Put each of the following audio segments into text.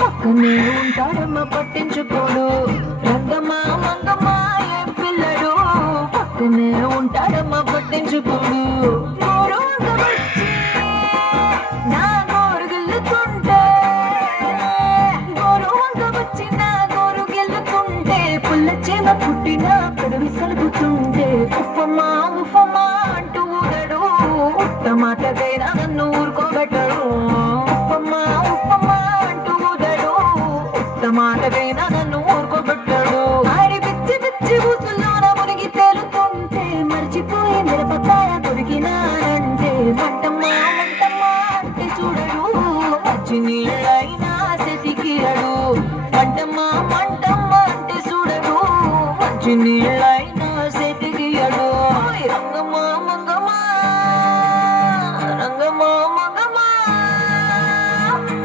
పక్కనే ఉంటాడమ్మ పట్టించుకోడు రంగమ్మ మంగమ్మ ఏం పిల్లడు పక్కనే ఉంటాడమ్మ పట్టించుకోడు నా గోరు గెల్లుకుంటే గోరు వంక వచ్చి నా గోరు గెల్లుకుంటే పుల్ల చేమ పుట్టిన పెదవి సలుపుతుంటే ఉఫమా ఉఫమా అంటూ ఊదడు ఉత్త మాటకైనా నన్ను ఊరుకోబెట్టడు ఉఫమా ఉఫమా మాటకైనా నన్ను ఊరుకోబెట్టాడు ఆడి పిచ్చి పిచ్చి ఊసుల్లోన మునిగి తేలుతుంటే మర్చిపోయి మిరపకాయ కొరికినానంటే మంటమ్మా మంటమ్మా అంటే చూడడు మంచి నీళ్ళైనా సెతికియడు మంటమ్మా మంటమ్మా అంటే చూడడు మంచి నీళ్ళైనా సెతికియడు రంగమ్మా మంగమ్మా రంగమ్మా మంగమ్మా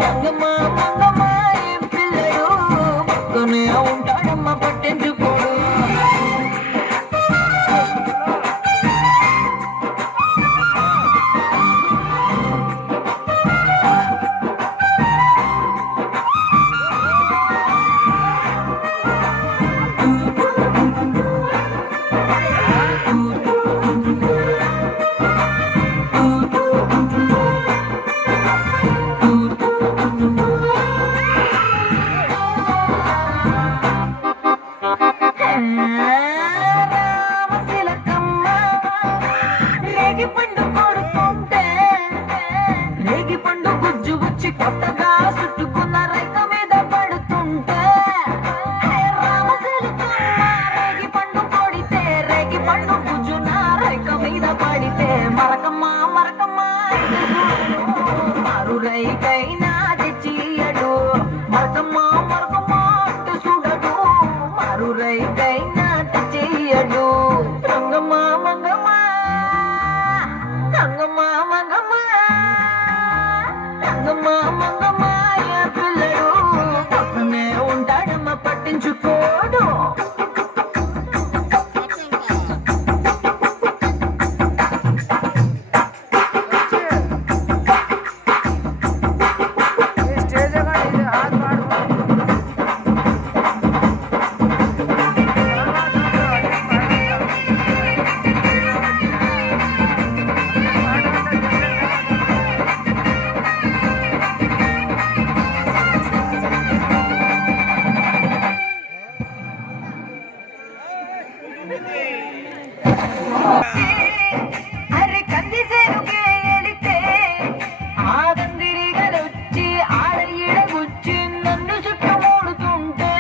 రంగమ్మా మంగమ్మా ఉంటాడమ్మ పట్టించుకోడు కొత్తగా చుట్టుకున్న రైక మీద పడుతుంటే రేగి పండు కొడితే రేగి పండు గుజ్జున రైక మీద పడితే మరకమ్మా మరకమ్మా మారు రైకైనా తెచ్చియడు మరకమ్మా మరకమ్మా అంటూ చూడడు మారు రైకైనా తెచ్చియడు రంగమ్మా మంగమ్మా రంగమ్మా మంగమ్మా రంగమ్మా మంగమ్మా ఏ పిల్లడు పక్కనే ఉంటాడమ్మ పట్టించుకోడు అరే కంది సేనుకే ఎలితే ఆదందిరిగలొచ్చి ఆడ ఈడ గుచ్చి నన్ను చుట్టుమూడుతుంటే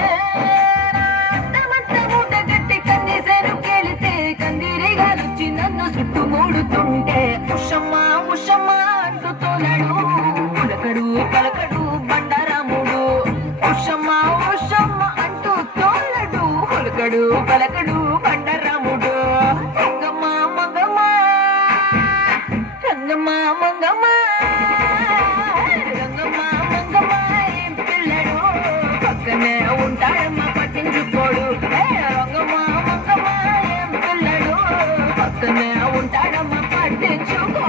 అంతమంత మూట గట్టి కంది సేనుకెళితే కందిరిగలొచ్చి నన్ను చుట్టుమూడుతుంటే ఉషమ్మా ఉషమ్మా అంటూ తోలడు పులకడు పలకడు బండారాముడు ఉషమ్మా ఉషమ్మా అంటూ తోలడు పులకడు పలకడు బండారాముడు రంగమ్మా మంగమ్మా రంగమ్మా మంగమ్మా రంగమ్మా మంగమ్మా ఏం పిల్లడు పక్కనే ఉంటాడమ్మ పట్టించుకోడు రంగమ్మా మంగమ్మా ఏం పిల్లడు పక్కనే ఉంటాడమ్మ పట్టించుకో